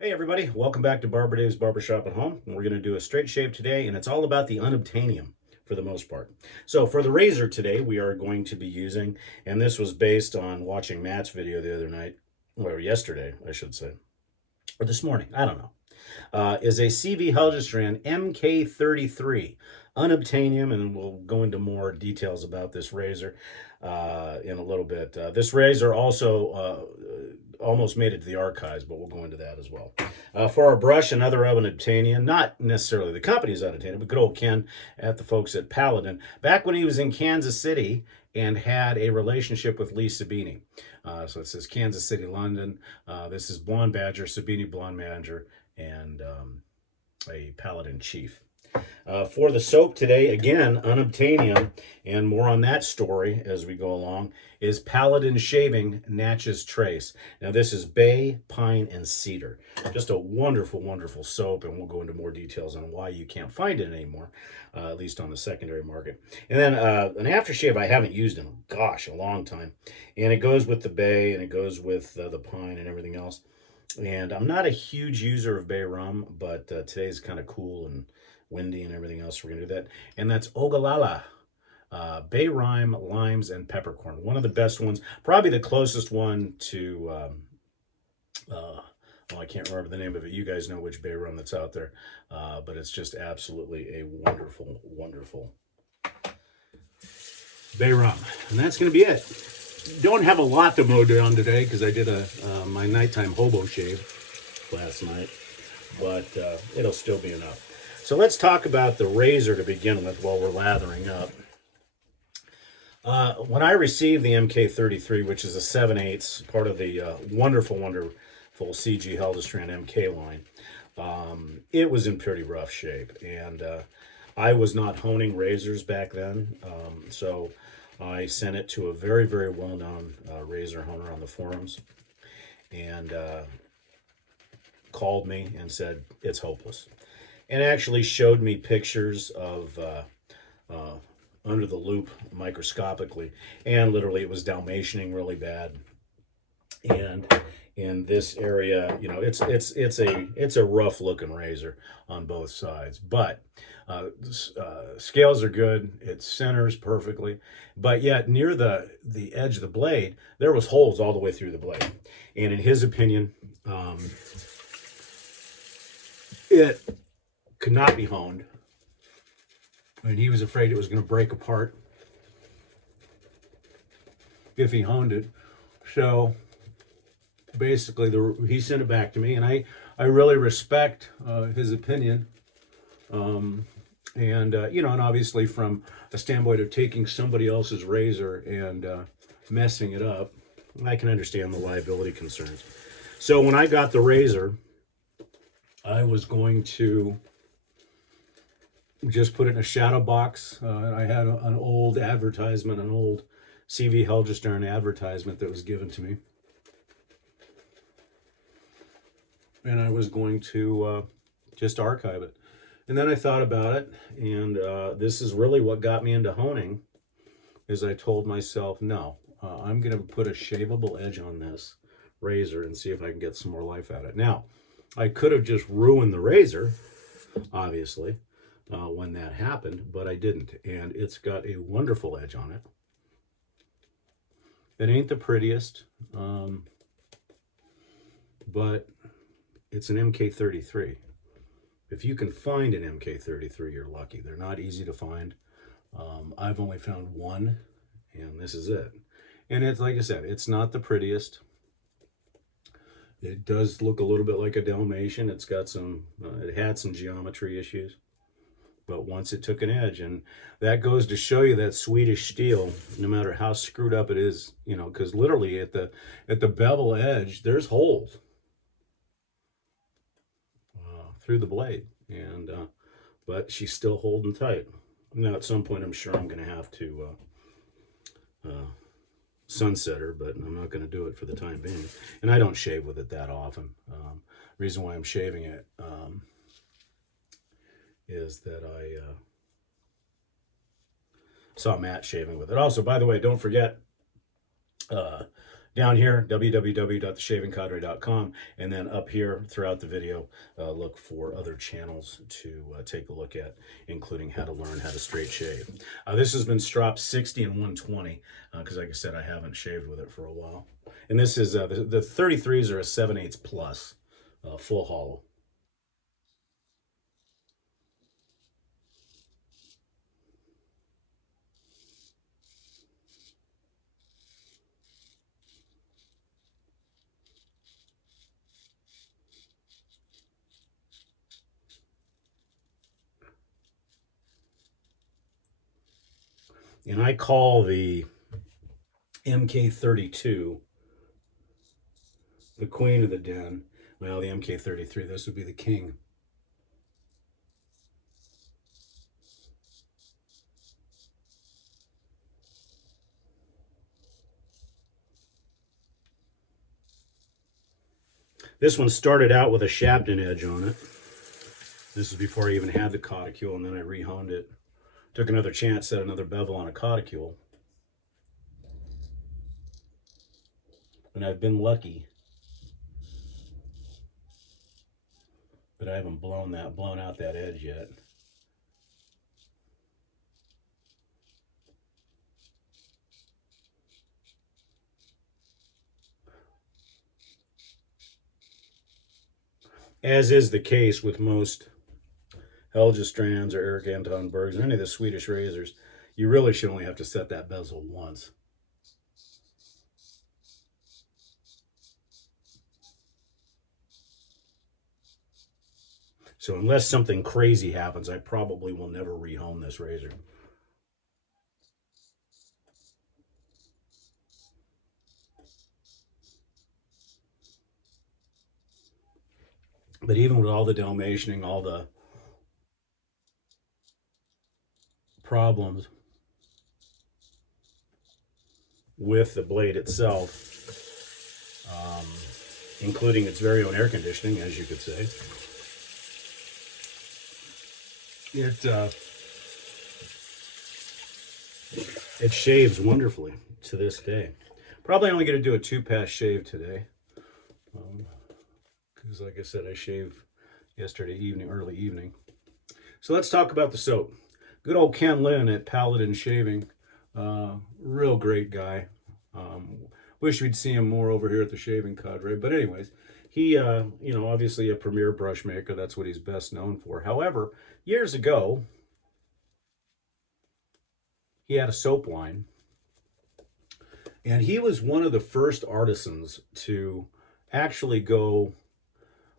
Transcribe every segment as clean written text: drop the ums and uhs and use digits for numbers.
Hey everybody, welcome back to Barber Dave's Barbershop at Home. We're going to do a straight shave today, and it's all about the unobtainium for the most part. So for the razor today, we are going to be using, and this was based on watching Matt's video the other night, or yesterday, I should say, or this morning, I don't know, is a CV Heljestrand MK33 unobtainium, and we'll go into more details about this razor in a little bit. This razor also almost made it to the archives, but we'll go into that as well. For our brush, another unobtainium, not necessarily the company's unobtainium, but good old Ken at the folks at Paladin, back when he was in Kansas City and had a relationship with Lee Sabini. So it says Kansas City, London. This is Blonde Badger, Sabini Blonde Badger, and a Paladin Chief. For the soap today, again, unobtainium, and more on that story as we go along, is Paladin Shaving Natches Trace. Now this is bay, pine, and cedar. Just a wonderful, wonderful soap, and we'll go into more details on why you can't find it anymore, at least on the secondary market. And then an aftershave I haven't used in, gosh, a long time. And it goes with the bay, and it goes with the pine and everything else. And I'm not a huge user of bay rum, but today's kind of cool and windy and everything else. We're going to do that. And that's Ogallala. Bay Rime, Limes, and Peppercorn. One of the best ones. Probably the closest one to, well, I can't remember the name of it. You guys know which bay rum that's out there. But it's just absolutely a wonderful, wonderful bay rum. And that's going to be it. Don't have a lot to mow down today because I did my nighttime hobo shave last night, but it'll still be enough. So let's talk about the razor to begin with while we're lathering up. When I received the MK33, which is a 7/8, part of the wonderful, wonderful CG Heljestrand MK line, it was in pretty rough shape. And I was not honing razors back then, so I sent it to a very, very well-known razor honer on the forums, and called me and said, it's hopeless. And actually showed me pictures of under the loop microscopically, and literally it was Dalmatianing really bad. And in this area, you know, it's a rough looking razor on both sides, but scales are good. It centers perfectly, but yet near the edge of the blade, there was holes all the way through the blade. And in his opinion, it could not be honed, and he was afraid it was going to break apart if he honed it. So basically, he sent it back to me, and I really respect his opinion. You know, and obviously from a standpoint of taking somebody else's razor and messing it up, I can understand the liability concerns. So when I got the razor, I was going to just put it in a shadow box. I had an old advertisement, an old CV Helgestrand advertisement that was given to me. And I was going to just archive it. And then I thought about it, and this is really what got me into honing, is I told myself, no, I'm going to put a shavable edge on this razor and see if I can get some more life out of it. Now, I could have just ruined the razor, obviously, when that happened, but I didn't. And it's got a wonderful edge on it. It ain't the prettiest, but it's an MK33. If you can find an MK33, you're lucky. They're not easy to find. I've only found one, and this is it. And it's, like I said, it's not the prettiest. It does look a little bit like a Dalmatian. It's got some, it had some geometry issues, but once it took an edge, and that goes to show you that Swedish steel, no matter how screwed up it is, you know, because literally at the bevel edge, there's holes through the blade, and but she's still holding tight. Now at some point I'm sure I'm going to have to sunset her, but I'm not going to do it for the time being. And I don't shave with it that often. Reason why I'm shaving it is that I saw Matt shaving with it. Also, by the way, don't forget, Down here, www.theshavingcadre.com, and then up here throughout the video, look for other channels to take a look at, including how to learn how to straight shave. This has been stropped 60 and 120, because like I said, I haven't shaved with it for a while. And this is, the 33s are a 7/8 plus, full hollow. And I call the MK32 the queen of the den. Well, the MK33, this would be the king. This one started out with a Shabden edge on it. This is before I even had the cauticule, and then I rehoned it. Took another chance, set another bevel on a cauticule. And I've been lucky, but I haven't blown out that edge yet. As is the case with most Helgestrands or Eric Anton Bergs or any of the Swedish razors, you really should only have to set that bezel once. So unless something crazy happens, I probably will never rehome this razor. But even with all the Dalmatianing, all the problems with the blade itself, including its very own air conditioning, as you could say, it shaves wonderfully to this day. Probably only going to do a 2-pass shave today, because like I said, I shaved yesterday evening, early evening. So let's talk about the soap. Good old Ken Lynn at Paladin Shaving, real great guy. Wish we'd see him more over here at the Shaving Cadre. But anyways, he, you know, obviously a premier brush maker. That's what he's best known for. However, years ago, he had a soap line. And he was one of the first artisans to actually go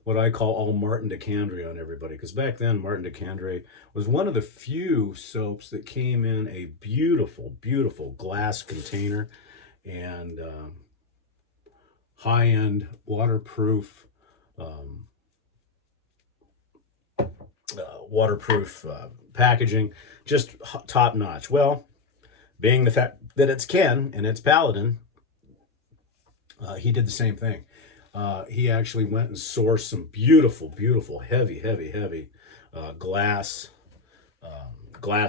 what I call all Martin de Candre on everybody. Because back then, Martin de Candre was one of the few soaps that came in a beautiful, beautiful glass container and high-end waterproof packaging, just top notch. Well, being the fact that it's Ken and it's Paladin, he did the same thing. He actually went and sourced some beautiful, beautiful, heavy glass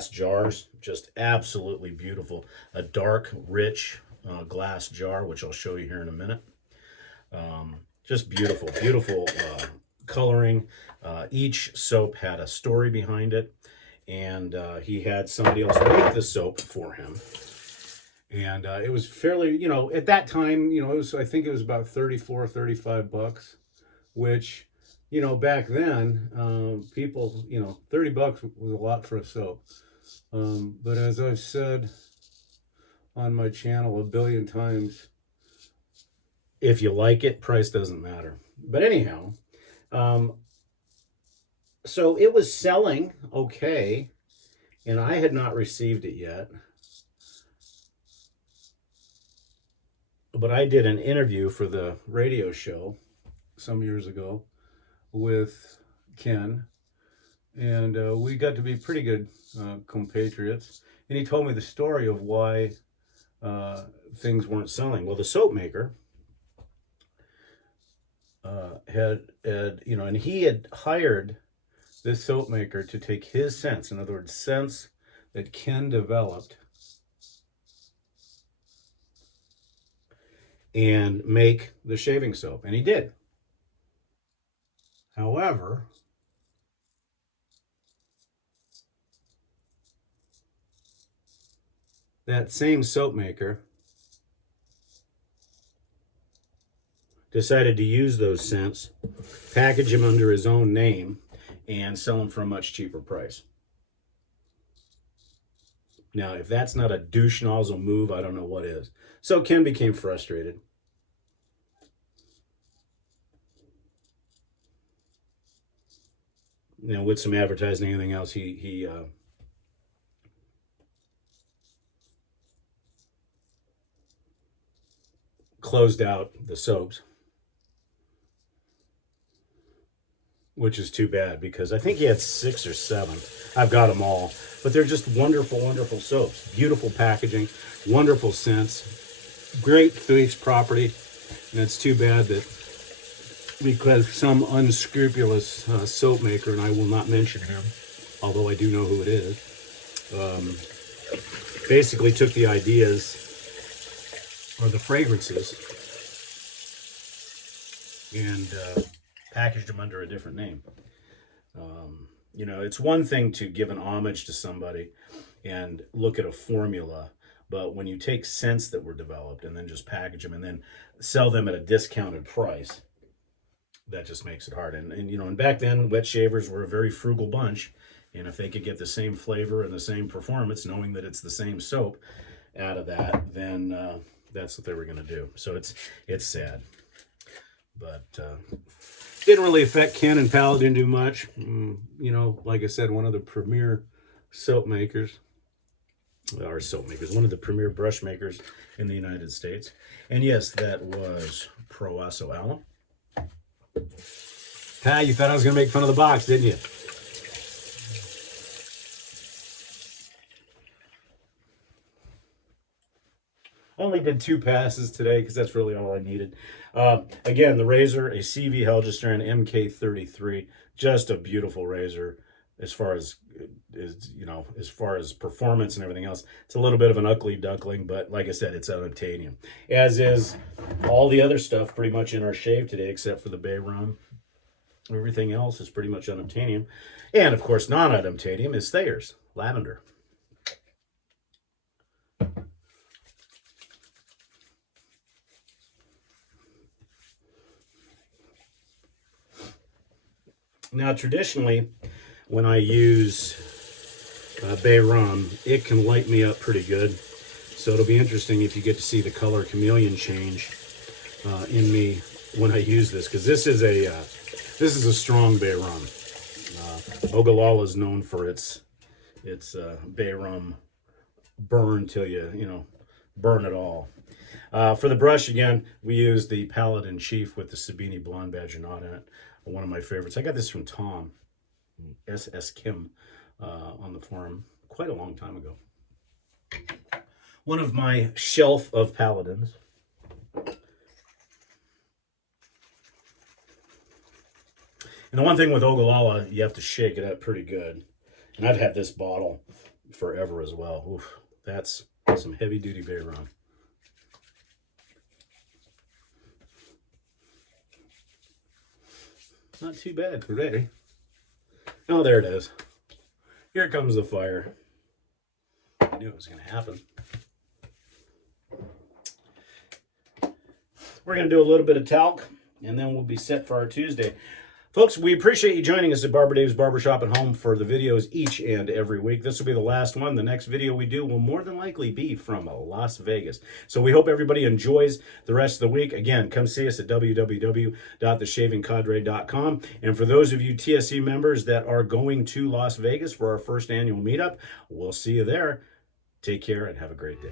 jars, just absolutely beautiful. A dark, rich glass jar, which I'll show you here in a minute. Just beautiful, beautiful coloring. Each soap had a story behind it, and he had somebody else make the soap for him. And it was fairly, you know, at that time, you know, it was, I think it was about 34, 35 bucks, which, you know, back then, people, you know, 30 bucks was a lot for a soap. But as I've said on my channel a billion times, if you like it, price doesn't matter. But anyhow, so it was selling okay, and I had not received it yet. But I did an interview for the radio show some years ago with Ken, and we got to be pretty good compatriots. And he told me the story of why things weren't selling. Well, the soap maker had, you know, and he had hired this soap maker to take his scents, in other words, scents that Ken developed, and make the shaving soap. And he did. However, that same soap maker decided to use those scents, package them under his own name, and sell them for a much cheaper price. Now, if that's not a douche nozzle move, I don't know what is. So Ken became frustrated. You know, with some advertising and anything else, he closed out the soaps, which is too bad because I think he had 6 or 7. I've got them all, but they're just wonderful, wonderful soaps. Beautiful packaging, wonderful scents, great Thayers property, and it's too bad that because some unscrupulous soap maker, and I will not mention him, although I do know who it is, basically took the ideas or the fragrances and packaged them under a different name. You know, it's one thing to give an homage to somebody and look at a formula, but when you take scents that were developed and then just package them and then sell them at a discounted price, that just makes it hard. And you know, and back then, wet shavers were a very frugal bunch, and if they could get the same flavor and the same performance, knowing that it's the same soap out of that, then that's what they were going to do. So it's sad, but didn't really affect Ken and Paladin too much. You know, like I said, one of the premier soap makers, one of the premier brush makers in the United States. And yes, that was Proraso Alum. You thought I was going to make fun of the box, didn't you? I only did 2 passes today because that's really all I needed. Again, the razor, a CV Heljestrand MK 33, just a beautiful razor as far as performance and everything else. It's a little bit of an ugly duckling, but like I said, it's Unobtanium. As is all the other stuff pretty much in our shave today, except for the bay rum. Everything else is pretty much Unobtanium. And of course, non-Unobtanium is Thayers Lavender. Now, traditionally, when I use bay rum, it can light me up pretty good. So it'll be interesting if you get to see the color chameleon change in me when I use this, because this is a strong bay rum. Ogallala is known for its bay rum burn till you burn it all. For the brush, again, we use the Paladin Chief with the Sabini Blonde Badger knot in it. One of my favorites. I got this from Tom, S.S. Kim, on the forum quite a long time ago. One of my shelf of Paladins. And the one thing with Ogallala, you have to shake it up pretty good. And I've had this bottle forever as well. Oof, that's some heavy-duty bay rum. Not too bad today. Oh, there it is. Here comes the fire. I knew it was going to happen. We're going to do a little bit of talc, and then we'll be set for our Tuesday. Folks, we appreciate you joining us at Barber Dave's Barbershop at Home for the videos each and every week. This will be the last one. The next video we do will more than likely be from Las Vegas. So we hope everybody enjoys the rest of the week. Again, come see us at www.theshavingcadre.com. And for those of you TSC members that are going to Las Vegas for our first annual meetup, we'll see you there. Take care and have a great day.